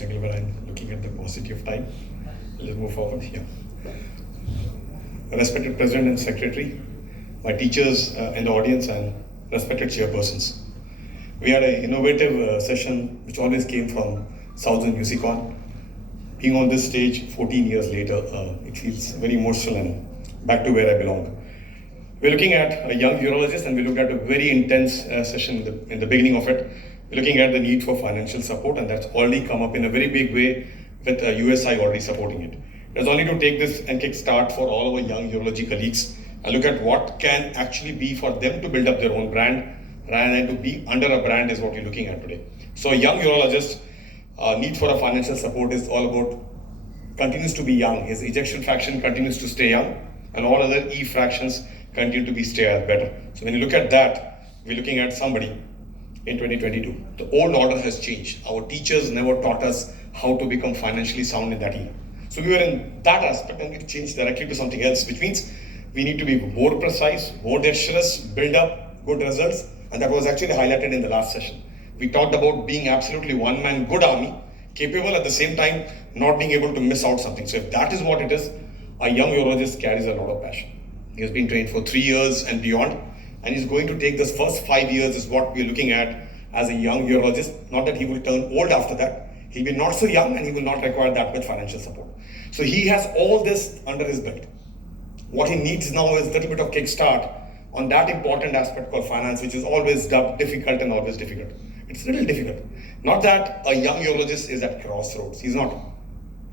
jungle where I'm looking at the paucity of time. Let's move forward here. Respected President and Secretary, my teachers in the audience, and respected chairpersons. We had an innovative session which always came from Southern Usicon. Being on this stage 14 years later, it feels very emotional and back to where I belong. We're looking at a young urologist, and we looked at a very intense session in the beginning of it. We're looking at the need for financial support, and that's already come up in a very big way with USI already supporting it. There's only to take this and kick start for all our young urology colleagues and look at what can actually be for them to build up their own brand rather than to be under a brand is what we're looking at today. So a young urologist, need for a financial support is all about continues to be young. His ejection fraction continues to stay young, and all other E fractions continue to be stay as better. So when you look at that, we're looking at somebody in 2022. The old order has changed. Our teachers never taught us how to become financially sound in that year. So we were in that aspect, and it changed directly to something else, which means we need to be more precise, more dexterous, build up good results, and that was actually highlighted in the last session. We talked about being absolutely one-man good army, capable at the same time not being able to miss out something. So if that is what it is, a young urologist carries a lot of passion. He has been trained for 3 years and beyond, and he's going to take this first 5 years is what we're looking at as a young urologist. Not that he will turn old after that. He'll be not so young, and he will not require that much financial support. So he has all this under his belt. What he needs now is a little bit of kickstart on that important aspect called finance, which is always dubbed difficult and always difficult. It's a little difficult. Not that a young urologist is at crossroads. He's not.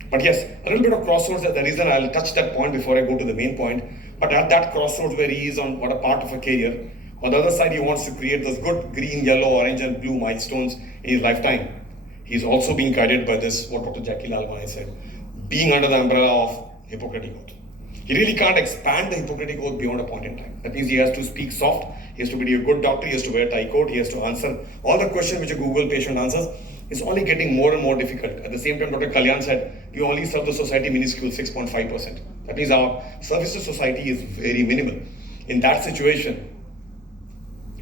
But yes, a little bit of crossroads. The reason I'll touch that point before I go to the main point. But at that crossroads where he is on what a part of a career, on the other side he wants to create those good green, yellow, orange and blue milestones in his lifetime. He's also being guided by this, what Dr. Jackie Lalwani said, being under the umbrella of Hippocratic Oath. He really can't expand the Hippocratic Oath beyond a point in time. That means he has to speak soft, he has to be a good doctor, he has to wear a tie coat, he has to answer all the questions which a Google patient answers. It's only getting more and more difficult. At the same time, Dr. Kalyan said, we only serve the society minuscule 6.5%. That means our service to society is very minimal. In that situation,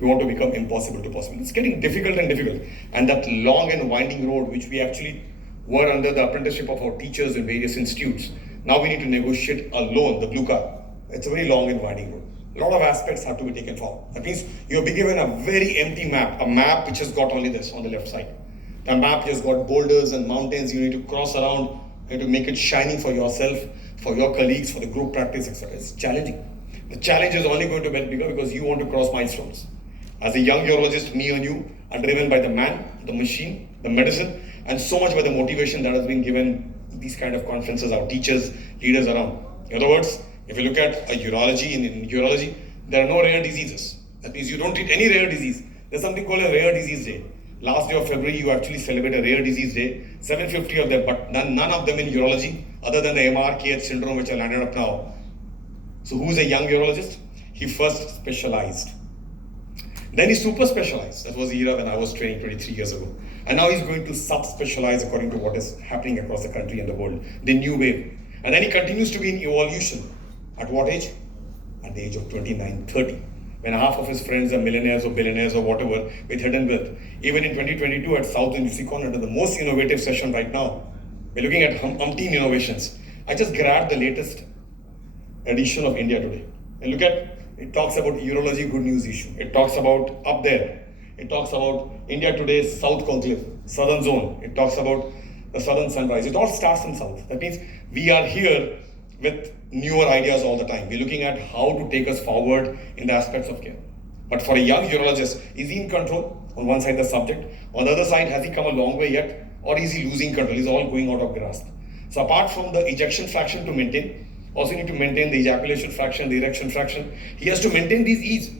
we want to become impossible to possible. It's getting difficult and difficult. And that long and winding road, which we actually were under the apprenticeship of our teachers in various institutes, now we need to negotiate a loan, the blue card. It's a very long and winding road. A lot of aspects have to be taken forward. That means you'll be given a very empty map, a map which has got only this on the left side. The map has got boulders and mountains you need to cross around, you need to make it shining for yourself, for your colleagues, for the group practice, etc. It's challenging. The challenge is only going to get bigger because you want to cross milestones. As a young urologist, me and you are driven by the man, the machine, the medicine, and so much by the motivation that has been given these kind of conferences, our teachers, leaders around. In other words, if you look at a urology, in urology, there are no rare diseases. That means you don't treat any rare disease. There's something called a rare disease day. Last day of February, you actually celebrate a rare disease day, 750 of them, but none of them in urology, other than the MRKH syndrome, which I landed up now. So who's a young urologist? He first specialized. Then he super specialized. That was the era when I was training 23 years ago. And now he's going to sub-specialize according to what is happening across the country and the world, the new wave. And then he continues to be in evolution. At what age? At the age of 29, 30. When half of his friends are millionaires or billionaires or whatever with hidden wealth. Even in 2022 at Southern Usicon, under the most innovative session right now, we're looking at umpteen innovations. I just grabbed the latest edition of India Today. And look at, it talks about urology good news issue. It talks about up there. It talks about India Today's South Conclave, Southern Zone. It talks about the Southern Sunrise. It all starts from South. That means we are here with newer ideas all the time. We're looking at how to take us forward in the aspects of care. But for a young urologist, is he in control? On one side, the subject. On the other side, has he come a long way yet? Or is he losing control? He's all going out of grasp. So apart from the ejection fraction to maintain, also need to maintain the ejaculation fraction, the erection fraction. He has to maintain these E's.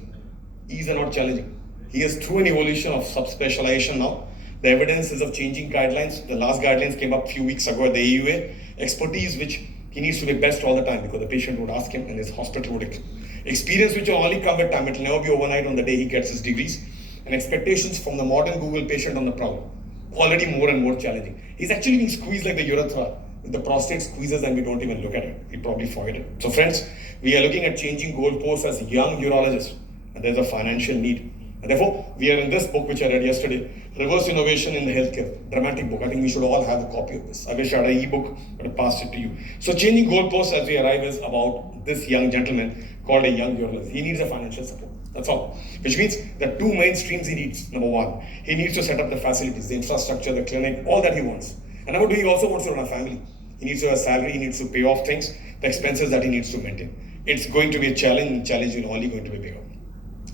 E's are not challenging. He is through an evolution of subspecialization now. The evidence is of changing guidelines. The last guidelines came up a few weeks ago at the AUA. Expertise which he needs to be best all the time because the patient would ask him and his hospital would experience which will only come with time. It will never be overnight on the day he gets his degrees. And expectations from the modern Google patient on the prowl. Already more and more challenging. He's actually being squeezed like the urethra. The prostate squeezes and we don't even look at it. We probably forget it. So friends, we are looking at changing goalposts as young urologists. And there's a financial need. And therefore, we are in this book which I read yesterday, Reverse Innovation in the Healthcare, dramatic book. I think we should all have a copy of this. I wish I had an e-book, but I passed it to you. So changing goalposts as we arrive is about this young gentleman called a young urologist. He needs a financial support. That's all. Which means the two main streams he needs. Number one, he needs to set up the facilities, the infrastructure, the clinic, all that he wants. And number two, he also wants to run a family. He needs to have a salary, he needs to pay off things, the expenses that he needs to maintain. It's going to be a challenge, and challenge is only going to be bigger.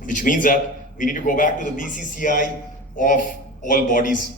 Which means that we need to go back to the BCCI of all bodies,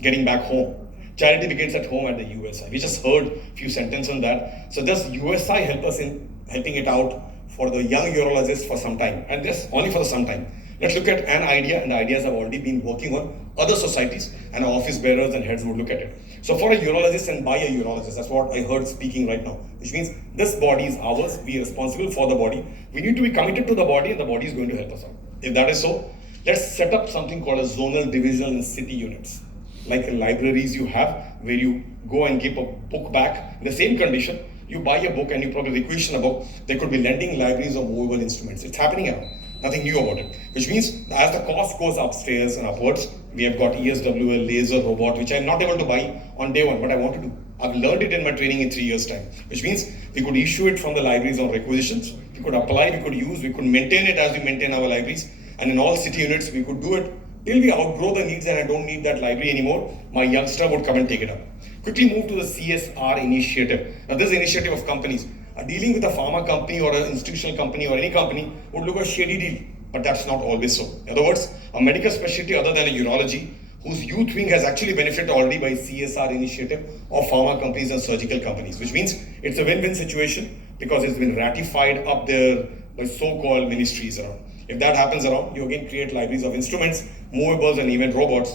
getting back home. Charity begins at home at the USI. We just heard a few sentences on that. So does USI help us in helping it out for the young urologists for some time? And this only for some time. Let's look at an idea, and the ideas have already been working on other societies, and our office bearers and heads would look at it. So for a urologist and by a urologist, that's what I heard speaking right now, which means this body is ours, we are responsible for the body. We need to be committed to the body, and the body is going to help us out. If that is so, let's set up something called a zonal division in city units. Like libraries you have, where you go and give a book back in the same condition. You buy a book and you probably requisition a book. There could be lending libraries of movable instruments. It's happening around. Nothing new about it. Which means as the cost goes upstairs and upwards, we have got ESWL, laser, robot, which I'm not able to buy on day one, but I want to do. I've learned it in my training in 3 years' time. Which means we could issue it from the libraries on requisitions. We could apply, we could use, we could maintain it as we maintain our libraries. And in all city units, we could do it till we outgrow the needs and I don't need that library anymore. My youngster would come and take it up. Quickly move to the CSR initiative. Now this initiative of companies dealing with a pharma company or an institutional company or any company would look a shady deal, but that's not always so. In other words, a medical specialty other than a urology, whose youth wing has actually benefited already by CSR initiative of pharma companies and surgical companies, which means it's a win-win situation because it's been ratified up there by so-called ministries around. If that happens around, you again create libraries of instruments, movables, and even robots.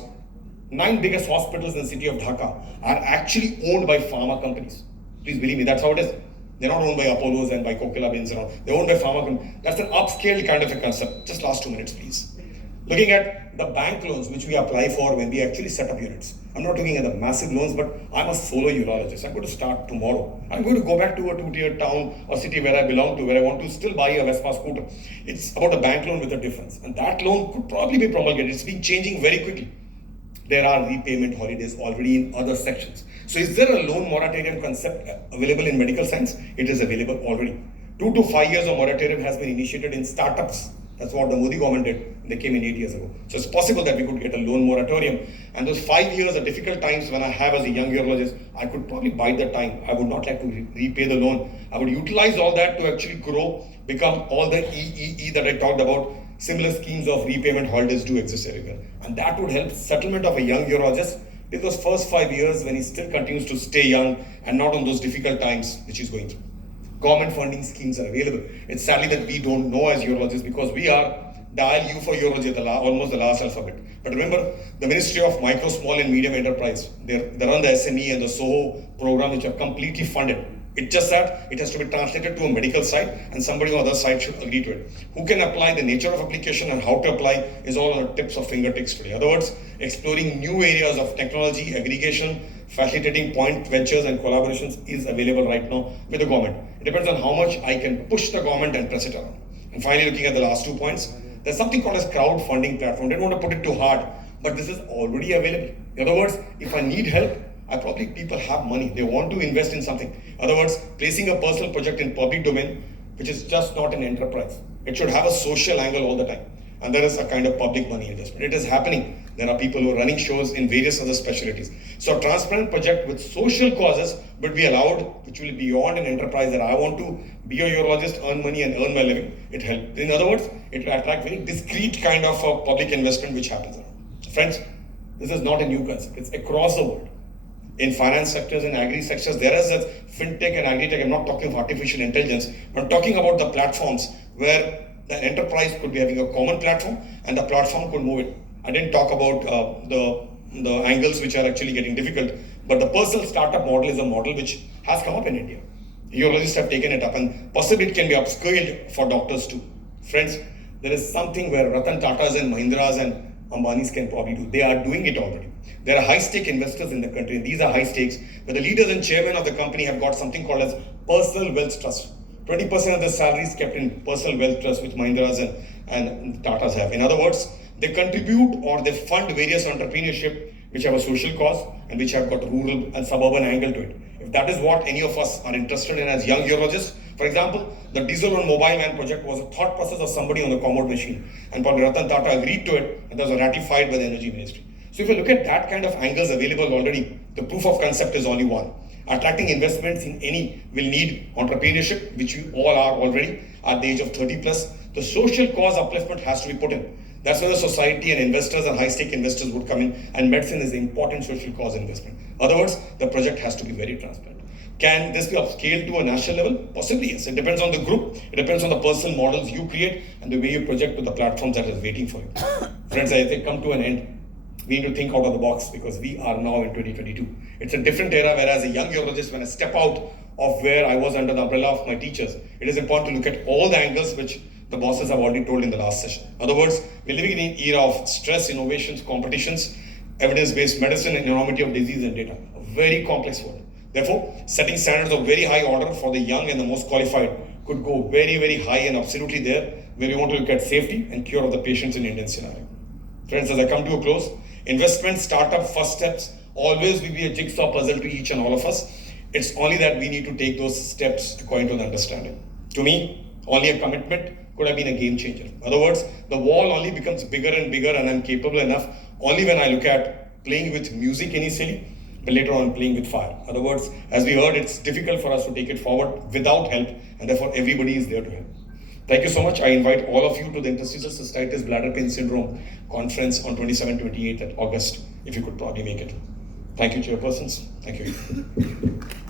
9 biggest hospitals in the city of Dhaka are actually owned by pharma companies. Please believe me, that's how it is. They're not owned by Apollos and by Kokila Bins and all. They're owned by pharma companies. That's an upscale kind of a concept. Just last 2 minutes, please. Looking at the bank loans which we apply for when we actually set up units. I'm not looking at the massive loans, but I'm a solo urologist. I'm going to start tomorrow. I'm going to go back to a 2-tier town or city where I belong to, where I want to still buy a Vespa scooter. It's about a bank loan with a difference. And that loan could probably be promulgated. It's been changing very quickly. There are repayment holidays already in other sections. So is there a loan moratorium concept available in medical science? It is available already. 2 to 5 years of moratorium has been initiated in startups. That's what the Modi government did. They came in 8 years ago. So it's possible that we could get a loan moratorium. And those 5 years are difficult times when I have as a young urologist, I could probably bide the time. I would not like to repay the loan. I would utilize all that to actually grow, become all the EEE that I talked about. Similar schemes of repayment holidays do exist everywhere. And that would help settlement of a young urologist in those first 5 years when he still continues to stay young and not on those difficult times which he's going through. Government funding schemes are available. It's sadly that we don't know as urologists because we are dial U for urology, almost the last alphabet. But remember, the Ministry of Micro, Small and Medium Enterprise, they run the SME and the SOHO program which are completely funded. It's just that it has to be translated to a medical side and somebody on the other side should agree to it. Who can apply, the nature of application and how to apply is all on the tips of fingertips today. In other words, exploring new areas of technology, aggregation, facilitating point ventures and collaborations is available right now with the government. It depends on how much I can push the government and press it around. And finally, looking at the last 2 points, there's something called as crowdfunding platform. They don't want to put it too hard, but this is already available. In other words, if I need help, people have money. They want to invest in something. In other words, placing a personal project in public domain, which is just not an enterprise. It should have a social angle all the time. And there is a kind of public money investment. It is happening. There are people who are running shows in various other specialties. So a transparent project with social causes would be allowed, which will be beyond an enterprise that I want to be a urologist, earn money and earn my living. It helps. In other words, it will attract very discrete kind of a public investment which happens around. So friends, this is not a new concept. It's across the world. In finance sectors and agri sectors, there is a fintech and agri-tech. I'm not talking of artificial intelligence, but I'm talking about the platforms where the enterprise could be having a common platform and the platform could move it. I didn't talk about the angles which are actually getting difficult, but the personal startup model is a model which has come up in India. Urologists have taken it up and possibly it can be upscaled for doctors too. Friends, there is something where Ratan Tatas and Mahindras and Ambanis can probably do. They are doing it already. There are high-stake investors in the country, and these are high stakes, where the leaders and chairmen of the company have got something called as personal wealth trust. 20% of the salary is kept in personal wealth trust, which Mahindras and Tatas have. In other words, they contribute or they fund various entrepreneurship which have a social cause and which have got rural and suburban angle to it. If that is what any of us are interested in as young urologists, for example, the diesel on mobile man project was a thought process of somebody on the Commode machine, and Paul Ratan Tata agreed to it, and that was ratified by the Energy Ministry. So if you look at that kind of angles available already, the proof of concept is only one. Attracting investments in any will need entrepreneurship, which we all are already at the age of 30 plus. The social cause upliftment has to be put in. That's where the society and investors and high-stake investors would come in, and medicine is an important social cause investment. In other words, the project has to be very transparent. Can this be upscaled to a national level? Possibly, yes. It depends on the group, it depends on the personal models you create and the way you project to the platforms that is waiting for you. Friends, as they come to an end, we need to think out of the box because we are now in 2022. It's a different era, whereas a young urologist, when I step out of where I was under the umbrella of my teachers, it is important to look at all the angles which the bosses have already told in the last session. In other words, we're living in an era of stress, innovations, competitions, evidence-based medicine, and enormity of disease and data. A very complex world. Therefore, setting standards of very high order for the young and the most qualified could go very, very high and absolutely there, where we want to look at safety and cure of the patients in Indian scenario. Friends, as I come to a close, investment, startup, first steps always will be a jigsaw puzzle to each and all of us. It's only that we need to take those steps according to the understanding. To me, only a commitment could have been a game changer. In other words, the wall only becomes bigger and bigger, and I'm capable enough only when I look at playing with music initially, but later on playing with fire. In other words, as we heard, it's difficult for us to take it forward without help, and therefore everybody is there to help. Thank you so much. I invite all of you to the Interstitial Cystitis Bladder Pain Syndrome Conference on 27-28th August, if you could probably make it. Thank you, chairpersons. Thank you.